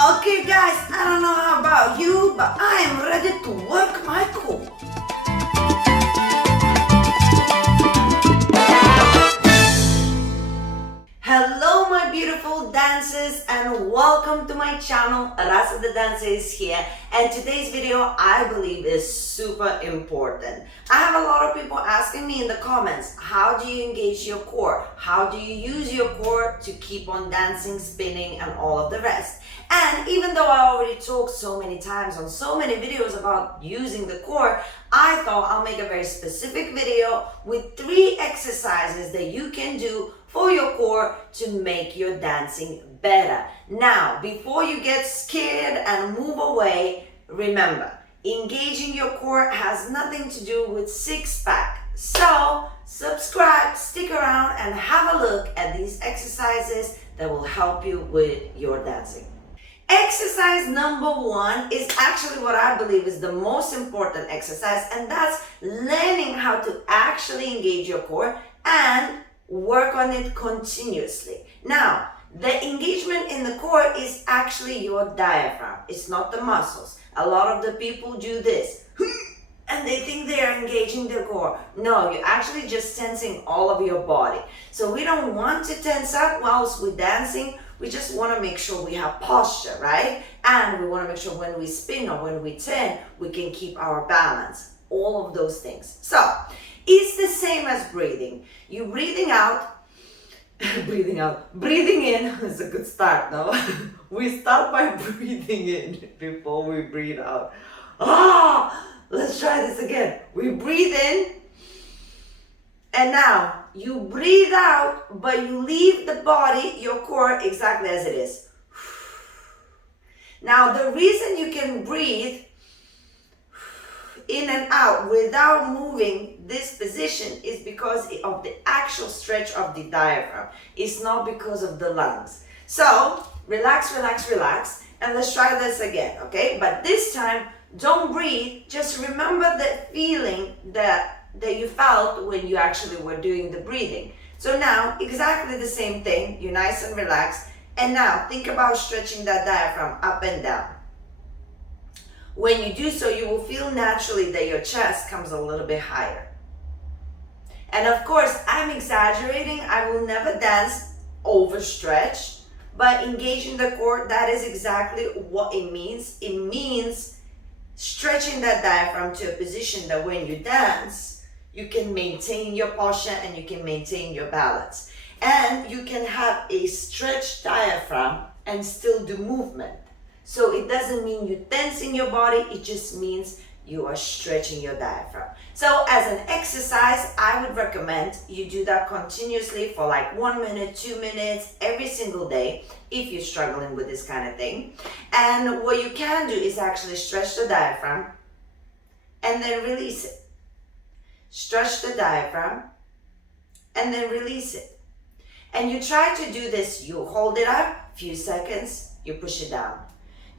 Okay guys, I don't know how about you, but I am ready to work my core. Hello my beautiful dancers and welcome to my channel. Rasa the dancer is here, and today's video I believe is super important. I have a lot of people asking me in the comments, how do you engage your core? How do you use your core to keep on dancing, spinning and all of the rest? And even though I already talked so many times on so many videos about using the core, I thought I'll make a very specific video with 3 exercises that you can do for your core to make your dancing better. Now, before you get scared and move away, remember, engaging your core has nothing to do with six-pack. So, subscribe, stick around and have a look at these exercises that will help you with your dancing. Exercise number 1 is actually what I believe is the most important exercise, and that's learning how to actually engage your core and work on it continuously. Now, the engagement in the core is actually your diaphragm. It's not the muscles. A lot of the people do this and they think they are engaging their core. No, you're actually just tensing all of your body. So we don't want to tense up whilst we're dancing. We just want to make sure we have posture, right? And we want to make sure when we spin or when we turn, we can keep our balance. All of those things. So, it's the same as breathing. You breathing out, breathing in is a good start, no? We start by breathing in before we breathe out. Let's try this again. We breathe in, and now you breathe out, but you leave the body, your core, exactly as it is. Now, the reason you can breathe in and out without moving this position is because of the actual stretch of the diaphragm. It's not because of the lungs. So relax, relax, relax, and let's try this again, okay? But this time, don't breathe. Just remember the feeling that you felt when you actually were doing the breathing. So now, exactly the same thing. You're nice and relaxed. And now, think about stretching that diaphragm up and down. When you do so, you will feel naturally that your chest comes a little bit higher. And of course, I'm exaggerating. I will never dance overstretched, but engaging the core, that is exactly what it means. It means stretching that diaphragm to a position that when you dance, you can maintain your posture and you can maintain your balance. And you can have a stretched diaphragm and still do movement. So it doesn't mean you're tensing your body, it just means you are stretching your diaphragm. So as an exercise, I would recommend you do that continuously for like 1 minute, 2 minutes, every single day, if you're struggling with this kind of thing. And what you can do is actually stretch the diaphragm and then release it. Stretch the diaphragm and then release it. And you try to do this, you hold it up, few seconds, you push it down.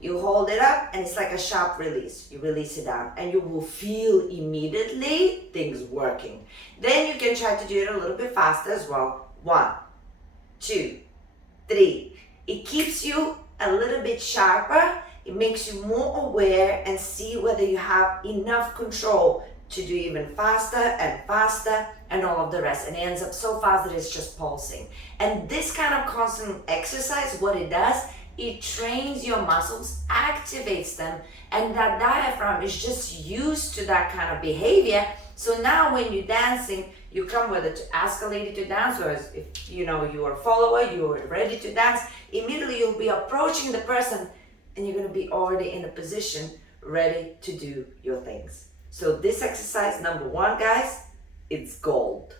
You hold it up and it's like a sharp release. You release it down and you will feel immediately things working. Then you can try to do it a little bit faster as well. 1, 2, 3. It keeps you a little bit sharper. It makes you more aware and see whether you have enough control to do even faster and all of the rest. And it ends up so fast that it's just pulsing. And this kind of constant exercise, what it does, it trains your muscles, activates them, and that diaphragm is just used to that kind of behavior. So now when you're dancing, you come whether to ask a lady to dance, or if you know you're a follower, you're ready to dance, immediately you'll be approaching the person and you're going to be already in a position ready to do your things. So this exercise number 1, guys, it's gold.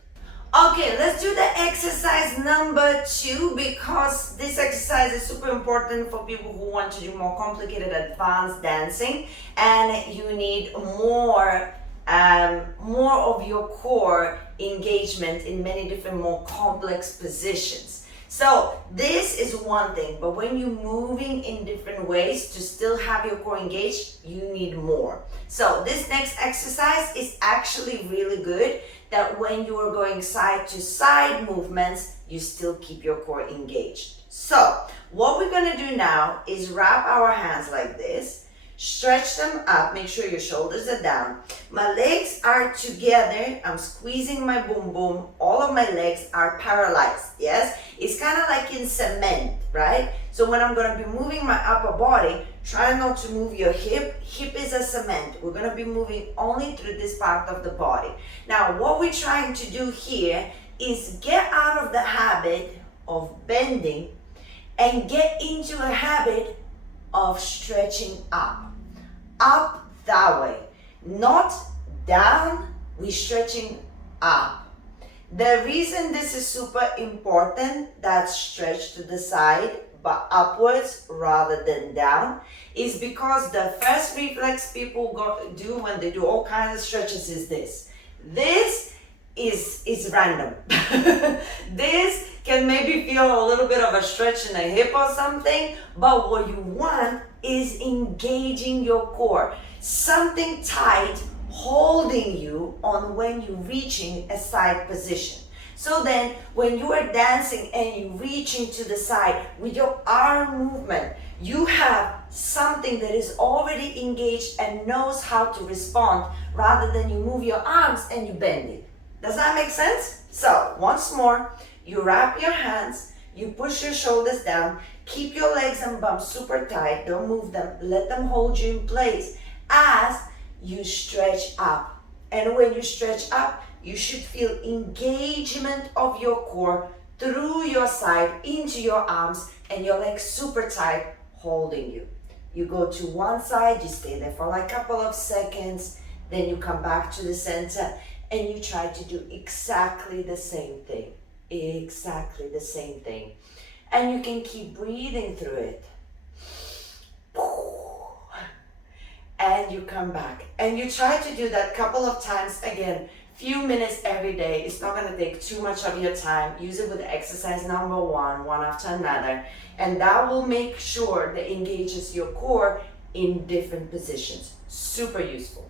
Okay, let's do the exercise number 2, because this exercise is super important for people who want to do more complicated advanced dancing and you need more of your core engagement in many different more complex positions. So this is one thing, but when you're moving in different ways to still have your core engaged, you need more. So this next exercise is actually really good, that when you are going side to side movements, you still keep your core engaged. So What we're gonna do now is wrap our hands like this, stretch them up, make sure your shoulders are down. My legs are together, I'm squeezing my boom boom, all of my legs are paralyzed, yes? It's kind of like in cement, right? So when I'm gonna be moving my upper body, try not to move your hip. Hip is a cement. We're gonna be moving only through this part of the body. Now, what we're trying to do here is get out of the habit of bending and get into a habit of stretching up. Up that way, not down, we're stretching up. The reason this is super important, that stretch to the side but upwards rather than down, is because the first reflex people do when they do all kinds of stretches is this. This is random. This can maybe feel a little bit of a stretch in the hip or something, but what you want is engaging your core. Something tight holding you on when you're reaching a side position. So then when you are dancing and you're reaching to the side with your arm movement, you have something that is already engaged and knows how to respond, rather than you move your arms and you bend it. Does that make sense? So once more, you wrap your hands, you push your shoulders down, keep your legs and bums super tight, don't move them, let them hold you in place as you stretch up. And when you stretch up, you should feel engagement of your core through your side into your arms and your legs super tight holding you. You go to one side, you stay there for like a couple of seconds, then you come back to the center and you try to do exactly the same thing. Exactly the same thing. And you can keep breathing through it. And you come back. And you try to do that a couple of times again. Few minutes every day. It's not going to take too much of your time. Use it with exercise number one after another. And that will make sure that engages your core in different positions. Super useful.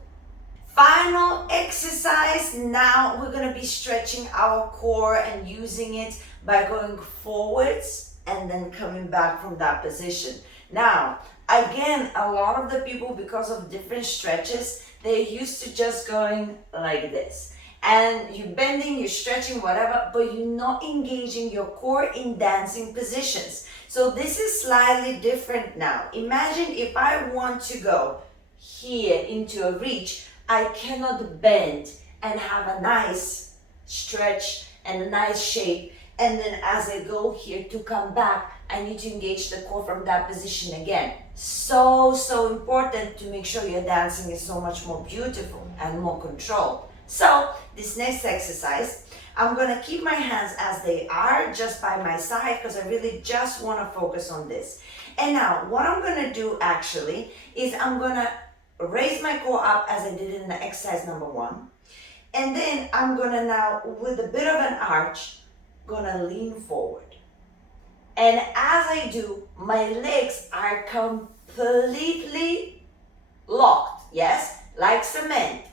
Final exercise. Now we're going to be stretching our core and using it by going forwards and then coming back from that position. Now, again, a lot of the people, because of different stretches, they're used to just going like this. And you're bending, you're stretching, whatever, but you're not engaging your core in dancing positions. So this is slightly different now. Imagine if I want to go here into a reach, I cannot bend and have a nice stretch and a nice shape. And then as I go here to come back, I need to engage the core from that position again. So important to make sure your dancing is so much more beautiful and more controlled. So this next exercise, I'm gonna keep my hands as they are just by my side because I really just wanna focus on this. And now what I'm gonna do actually is I'm gonna raise my core up as I did in the exercise number one. And then I'm gonna now, with a bit of an arch, gonna lean forward. And as I do, my legs are completely locked, yes, like cement.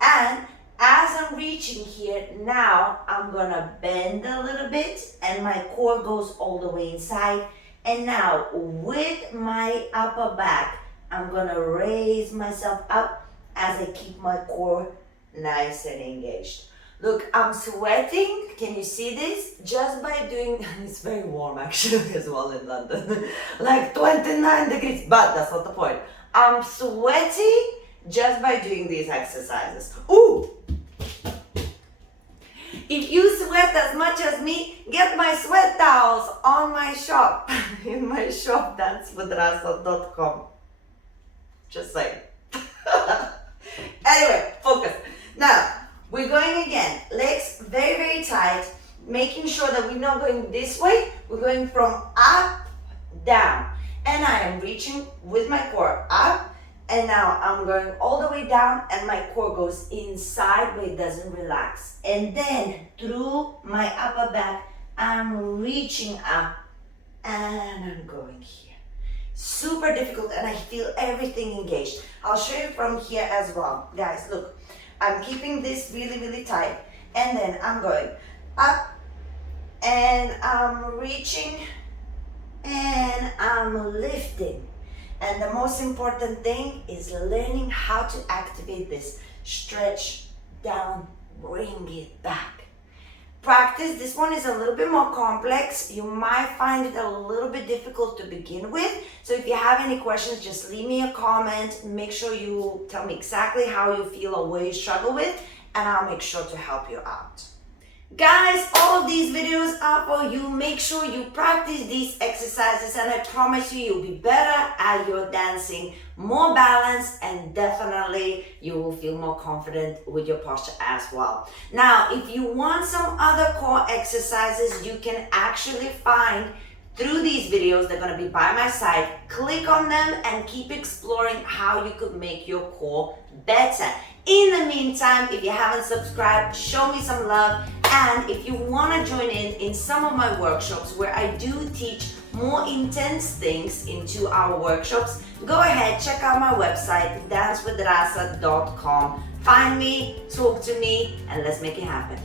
And as I'm reaching here, now I'm gonna bend a little bit and my core goes all the way inside. And now with my upper back, I'm gonna raise myself up as I keep my core nice and engaged. Look, I'm sweating. Can you see this? Just by doing, it's very warm actually as well in London, like 29 degrees, but that's not the point. I'm sweating just by doing these exercises. Ooh! If you sweat as much as me, get my sweat towels on my shop, in my shop, dancewithrasa.com. Just saying. Anyway, focus. Now, we're going again. Legs very, very tight, making sure that we're not going this way. We're going from up, down. And I am reaching with my core up. And now I'm going all the way down and my core goes inside where it doesn't relax. And then through my upper back, I'm reaching up and I'm going here. Super difficult and I feel everything engaged. I'll show you from here as well. Guys, look, I'm keeping this really, really tight. And then I'm going up and I'm reaching and I'm lifting. And the most important thing is learning how to activate this. Stretch down, bring it back. Practice. This one is a little bit more complex. You might find it a little bit difficult to begin with. So if you have any questions, just leave me a comment. Make sure you tell me exactly how you feel or where you struggle with, and I'll make sure to help you out. Guys, all of these videos are for you. Make sure you practice these exercises, and I promise you, you'll be better at your dancing, more balanced, and definitely you will feel more confident with your posture as well. Now, if you want some other core exercises you can actually find through these videos, they're going to be by my side. Click on them and keep exploring how you could make your core better. In the meantime, if you haven't subscribed, show me some love. And if you want to join in some of my workshops where I do teach more intense things into our workshops, go ahead, check out my website, dancewithrasa.com. Find me, talk to me, and let's make it happen.